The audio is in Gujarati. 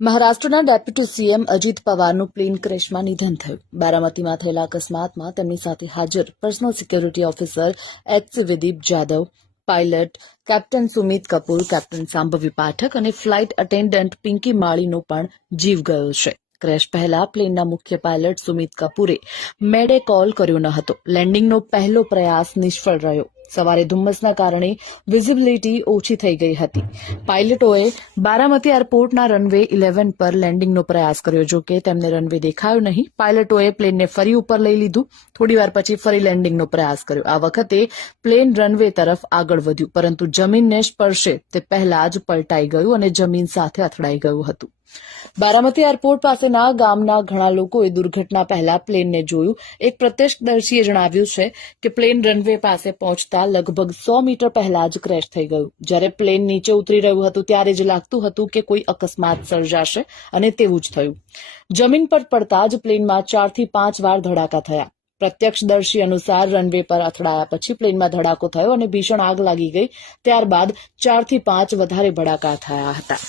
મહારાષ્ટ્રના ડેપ્યુટી સીએમ અજીત પવારનું પ્લેન ક્રેશમાં નિધન થયું. બારામતીમાં થયેલા અકસ્માતમાં તેમની સાથે હાજર personal security officer HC Vidip Jadhav, pilot captain Sumit Kapoor, captain Sambhavi Pathak અને ફ્લાઇટ અટેન્ડન્ટ પિંકી માળીનો પણ જીવ ગયો છે. ક્રેશ પહેલા પ્લેનના મુખ્ય પાયલટ સુમિત કપૂરે મેડે કોલ કર્યો ન હતો. લેન્ડિંગનો પહેલો પ્રયાસ નિષ્ફળ રહ્યો. સવારે ધુમ્મસના કારણે વિઝિબિલિટી ઓછી થઈ ગઈ હતી. પાયલટોએ બારામતી એરપોર્ટના રનવે 11 પર લેન્ડિંગનો પ્રયાસ કર્યો, જો કે તેમને રનવે દેખાયો નહીં. પાયલટોએ પ્લેનને ફરી ઉપર લઈ લીધું. થોડીવાર પછી ફરી લેન્ડિંગનો પ્રયાસ કર્યો. આ વખતે પ્લેન રનવે તરફ આગળ વધ્યું, પરંતુ જમીનને સ્પર્શે તે પહેલા જ પલટાઈ ગયું અને જમીન સાથે અથડાઈ ગયું હતું. બારામતી એરપોર્ટ પાસેના ગામના ઘણા લોકોએ દુર્ઘટના પહેલા પ્લેનને જોયું. એક પ્રત્યક્ષદર્શીએ જણાવ્યું છે કે પ્લેન રનવે પાસે પહોંચતા લગભગ 100 મીટર પહેલા જ ક્રેશ થઈ ગયું. જ્યારે પ્લેન નીચે ઉતરી રહ્યું હતું ત્યારે જ લાગતું હતું કે કોઈ અકસ્માત સર્જાશે, અને તેવું જ થયું. જમીન પર પડતા જ પ્લેનમાં 4 થી 5 વાર ધડાકા થયા. પ્રત્યક્ષદર્શી અનુસાર રનવે પર અથડાયા પછી પ્લેનમાં ધડાકો થયો અને ભીષણ આગ લાગી ગઈ. ત્યારબાદ 4 થી 5 વધારે ભડાકા થયા હતા.